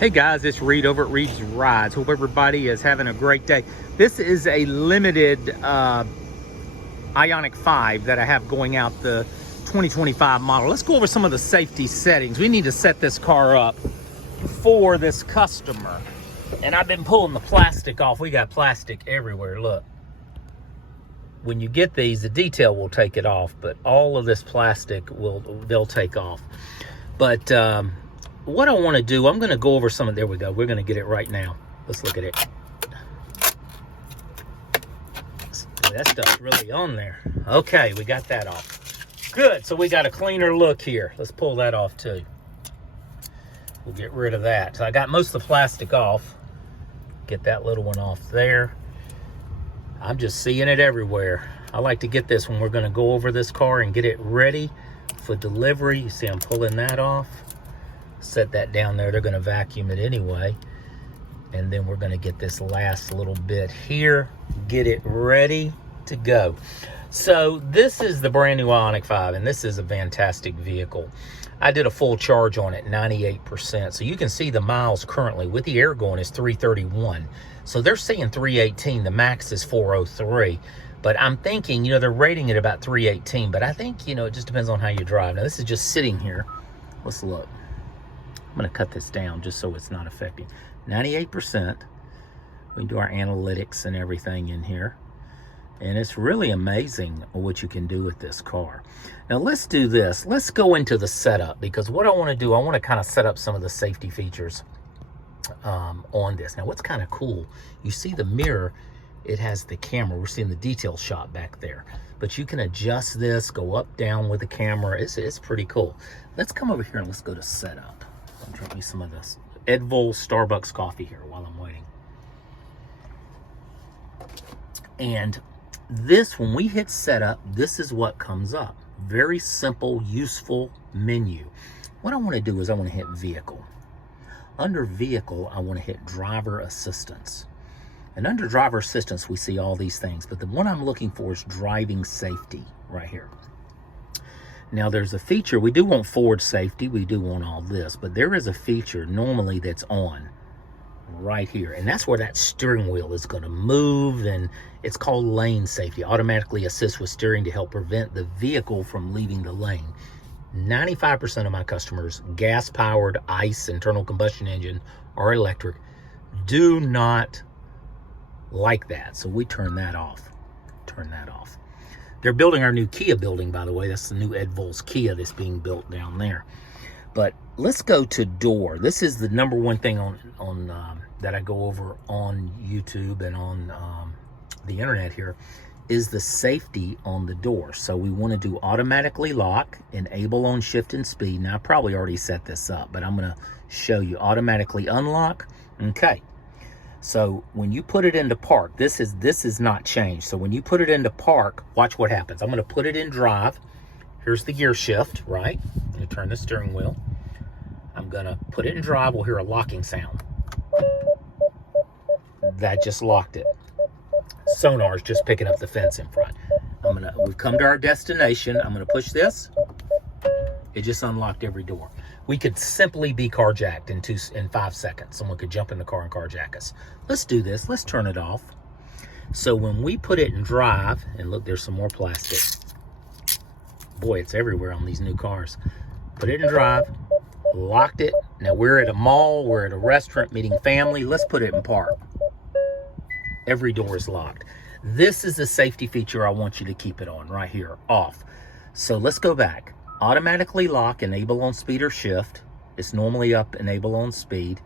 Hey guys, it's Reed over at Reed's Rides. Hope everybody is having a great day. This is a limited IONIQ 5 that I have going out, the 2025 model. Let's go over some of the safety settings. We need to set this car up for this customer. And I've been pulling the plastic off. We got plastic everywhere, look. When you get these, the detail will take it off, but all of this plastic they'll take off. But what I want to do, I'm going to go over some of, there we go. We're going to get it right now. Let's look at it. That stuff's really on there. Okay, we got that off. Good, so we got a cleaner look here. Let's pull that off too. We'll get rid of that. So I got most of the plastic off. Get that little one off there. I'm just seeing it everywhere. I like to get this when we're going to go over this car and get it ready for delivery. You see I'm pulling that off. Set that down there. They're going to vacuum it anyway. And then we're going to get this last little bit here, get it ready to go. So this is the brand new IONIQ 5, and this is a fantastic vehicle. I did a full charge on it, 98%. So you can see the miles currently with the air going is 331. So they're saying 318. The max is 403. But I'm thinking, you know, they're rating it about 318. But I think, you know, it just depends on how you drive. Now, this is just sitting here. Let's look. I'm going to cut this down just so it's not affecting. 98%. We can do our analytics and everything in here. And it's really amazing what you can do with this car. Now let's do this. Let's go into the setup, because what I want to do, I want to kind of set up some of the safety features on this. Now what's kind of cool, you see the mirror, it has the camera. We're seeing the detail shot back there. But you can adjust this, go up, down with the camera. It's pretty cool. Let's come over here and let's go to setup. I'll drink me some of this Edvol Starbucks coffee here while I'm waiting. And this, when we hit setup, this is what comes up. Very simple, useful menu. What I want to do is I want to hit vehicle. Under vehicle, I want to hit driver assistance. And under driver assistance, we see all these things. But the one I'm looking for is driving safety right here. Now there's a feature, we do want forward safety, we do want all this, but there is a feature normally that's on right here. And that's where that steering wheel is going to move, and it's called lane safety. Automatically assist with steering to help prevent the vehicle from leaving the lane. 95% of my customers, gas powered, ICE, internal combustion engine, or electric, do not like that. So we turn that off. Turn that off. They're building our new Kia building, by the way. That's the new Edvol's Kia that's being built down there. But let's go to door. This is the number one thing on that I go over on YouTube and on the internet here, is the safety on the door. So we want to do automatically lock, enable on shift and speed. Now I probably already set this up, but I'm going to show you automatically unlock. Okay. So when you put it into park, this is not changed. So when you put it into park, watch what happens. I'm going to put it in drive. Here's the gear shift, right? I'm going to turn the steering wheel. I'm going to put it in drive. We'll hear a locking sound. That just locked it. Sonar's just picking up the fence in front. We've come to our destination. I'm going to push this. It just unlocked every door. We could simply be carjacked in 5 seconds. Someone could jump in the car and carjack us. Let's do this. Let's turn it off. So when we put it in drive, and look, there's some more plastic. Boy, it's everywhere on these new cars. Put it in drive, locked it. Now we're at a mall, we're at a restaurant meeting family. Let's put it in park. Every door is locked. This is the safety feature I want you to keep it on right here, off. So let's go back. Automatically lock, enable on speed or shift. It's normally up, enable on speed.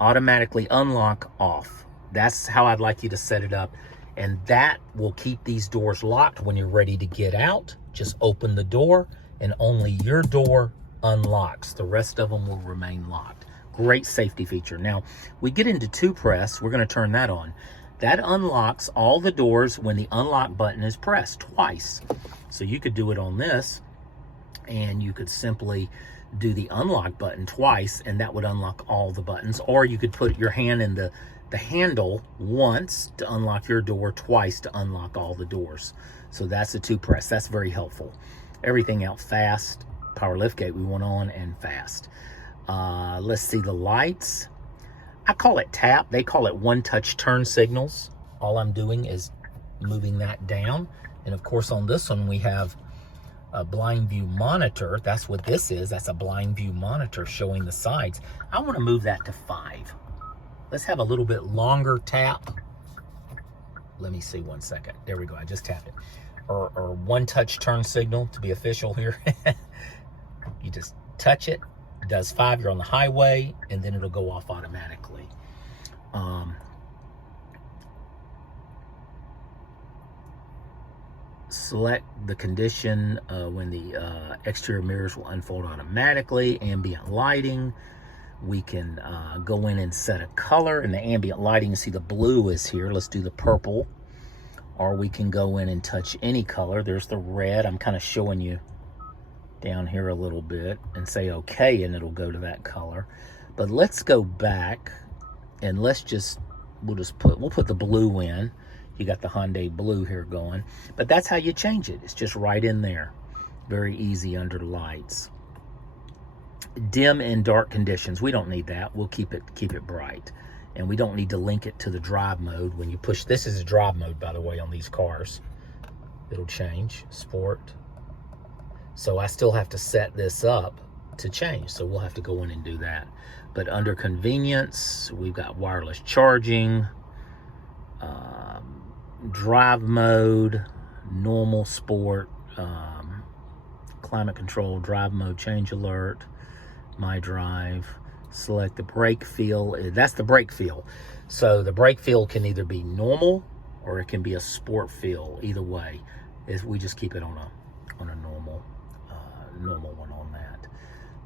Automatically unlock, off. That's how I'd like you to set it up. And that will keep these doors locked when you're ready to get out. Just open the door and only your door unlocks. The rest of them will remain locked. Great safety feature. Now, we get into two press. We're going to turn that on. That unlocks all the doors when the unlock button is pressed twice. So you could do it on this, and you could simply do the unlock button twice, and that would unlock all the buttons. Or you could put your hand in the handle once to unlock your door, twice to unlock all the doors. So that's a two press. That's very helpful. Everything out fast. Power lift gate we want on, and fast. Let's see the lights. I call it tap. They call it one-touch turn signals. All I'm doing is moving that down. And of course on this one we have a blind view monitor. That's what this is. That's a blind view monitor showing the sides. I want to move that to 5. Let's have a little bit longer tap. Let me see 1 second. There we go. I just tapped it. Or one-touch turn signal to be official here. You just touch it. It does 5. You're on the highway, and then it'll go off automatically. Select the condition when the exterior mirrors will unfold automatically. Ambient lighting. We can go in and set a color. In the ambient lighting, you see the blue is here. Let's do the purple. Or we can go in and touch any color. There's the red. I'm kind of showing you down here a little bit, and say okay, and it'll go to that color. But let's go back and we'll put the blue in. You got the Hyundai blue here going, but that's how you change it. It's just right in there. Very easy under lights. Dim and dark conditions. We don't need that. We'll keep it bright. And we don't need to link it to the drive mode. When you push, this is a drive mode, by the way, on these cars. It'll change, sport. So I still have to set this up to change. So we'll have to go in and do that. But under convenience, we've got wireless charging, drive mode, normal, sport, climate control, drive mode, change alert, my drive, select the brake feel. That's the brake feel. So the brake feel can either be normal or it can be a sport feel. Either way, we just keep it on a normal one on that.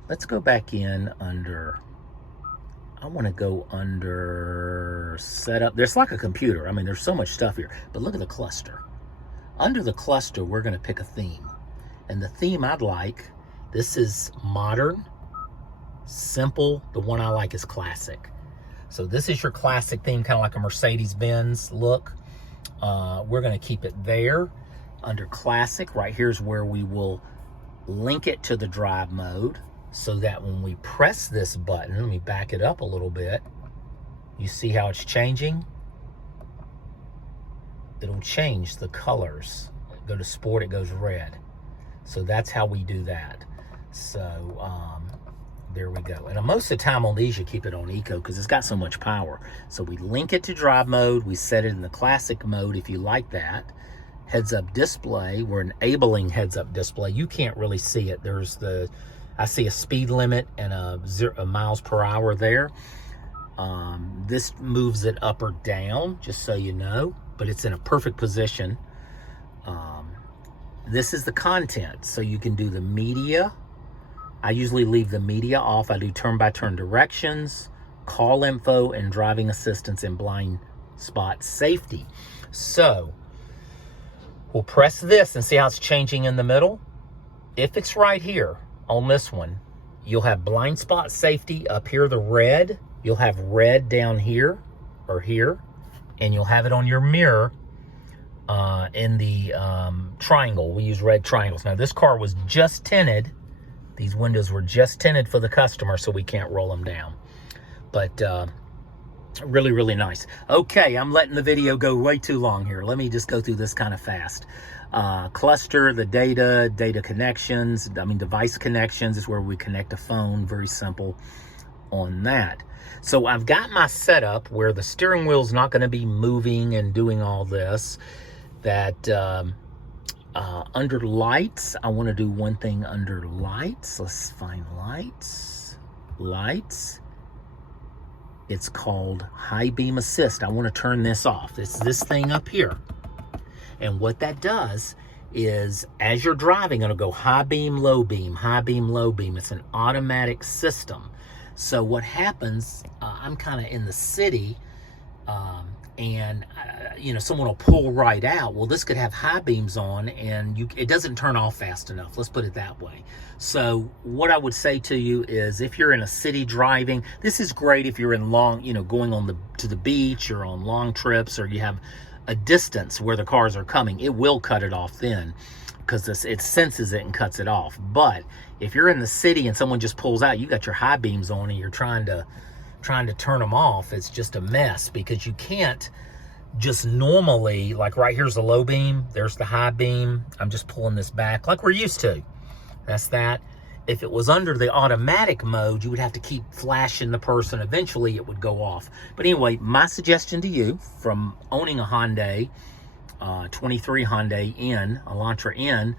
Let's go back in under, I want to go under setup. There's like a computer. I mean, there's so much stuff here, but look at the cluster. Under the cluster, we're going to pick a theme. And the theme I'd like, this is modern, simple. The one I like is classic. So this is your classic theme, kind of like a Mercedes-Benz look. We're going to keep it there. Under classic, right here's where we will link it to the drive mode, so that when we press this button, let me back it up a little bit. You see how it's changing? It'll change the colors. Go to sport, it goes red. So that's how we do that. So there we go. And most of the time on these, you keep it on eco because it's got so much power. So we link it to drive mode. We set it in the classic mode if you like that. Heads up display, we're enabling heads up display. You can't really see it. I see a speed limit and a miles per hour there. This moves it up or down, just so you know, but it's in a perfect position. This is the content, so you can do the media. I usually leave the media off. I do turn-by-turn directions, call info, and driving assistance and blind spot safety. So we'll press this and see how it's changing in the middle. If it's right here on this one, you'll have blind spot safety up here, the red. You'll have red down here or here, and you'll have it on your mirror in the triangle. We use red triangles. Now this car was just tinted. These windows were just tinted for the customer, so we can't roll them down. But really, really nice. Okay, I'm letting the video go way too long here. Let me just go through this kind of fast. Cluster, the data connections, device connections is where we connect a phone. Very simple on that. So I've got my setup where the steering wheel's not going to be moving and doing all this. That under lights, I want to do one thing under lights. Let's find lights. Lights. It's called high beam assist. I want to turn this off. It's this thing up here. And what that does is, as you're driving, it'll go high beam, low beam, high beam, low beam. It's an automatic system. So what happens, I'm kind of in the city, and someone will pull right out. Well, this could have high beams on, and it doesn't turn off fast enough. Let's put it that way. So what I would say to you is, if you're in a city driving, this is great if you're in long, going to the beach or on long trips, or you have a distance where the cars are coming. It will cut it off then. because it senses it and cuts it off. But if you're in the city and someone just pulls out, you got your high beams on and you're trying to turn them off, it's just a mess, because you can't just normally, like right here's the low beam, there's the high beam. I'm just pulling this back like we're used to. That's that. If it was under the automatic mode, you would have to keep flashing the person. Eventually it would go off. But anyway, my suggestion to you, from owning a Hyundai, 23 Hyundai N, Elantra N,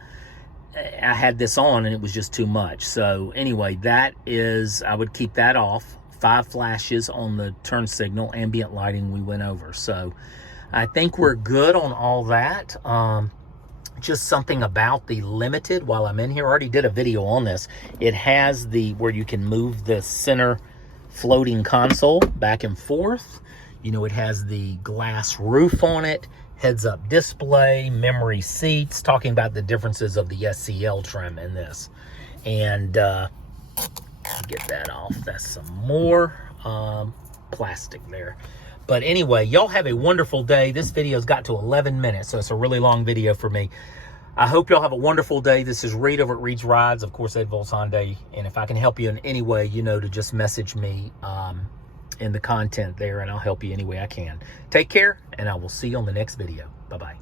I had this on and it was just too much. So anyway, that is, I would keep that off. 5 flashes on the turn signal, ambient lighting we went over. So I think we're good on all that. Just something about the Limited while I'm in here. I already did a video on this. It has the where you can move the center floating console back and forth. You know, it has the glass roof on it, heads-up display, memory seats, talking about the differences of the SCL trim in this. And get that off. That's some more plastic there. But anyway, y'all have a wonderful day. This video's got to 11 minutes, so it's a really long video for me. I hope y'all have a wonderful day. This is Reed over at Reed's Rides, of course, Ed Volz Hyundai. And if I can help you in any way, you know, to just message me in the content there, and I'll help you any way I can. Take care, and I will see you on the next video. Bye-bye.